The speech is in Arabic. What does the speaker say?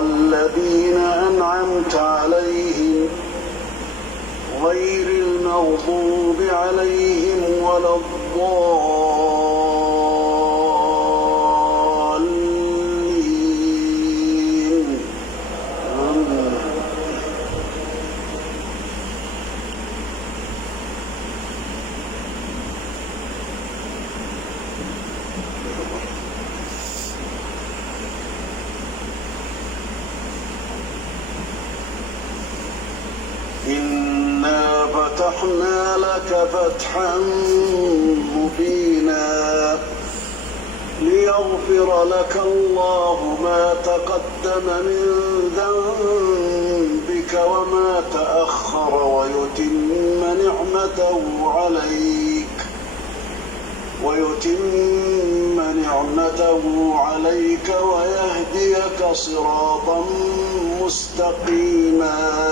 الذين أنعمت عليهم غير المغضوب عليهم ولا الضالين آمين. إنا فتحنا لك فتحا مبينا ليغفر لك الله ما تقدم من ذنبك وما تأخر ويتم نعمته عليك ويهديك صراطا مستقيما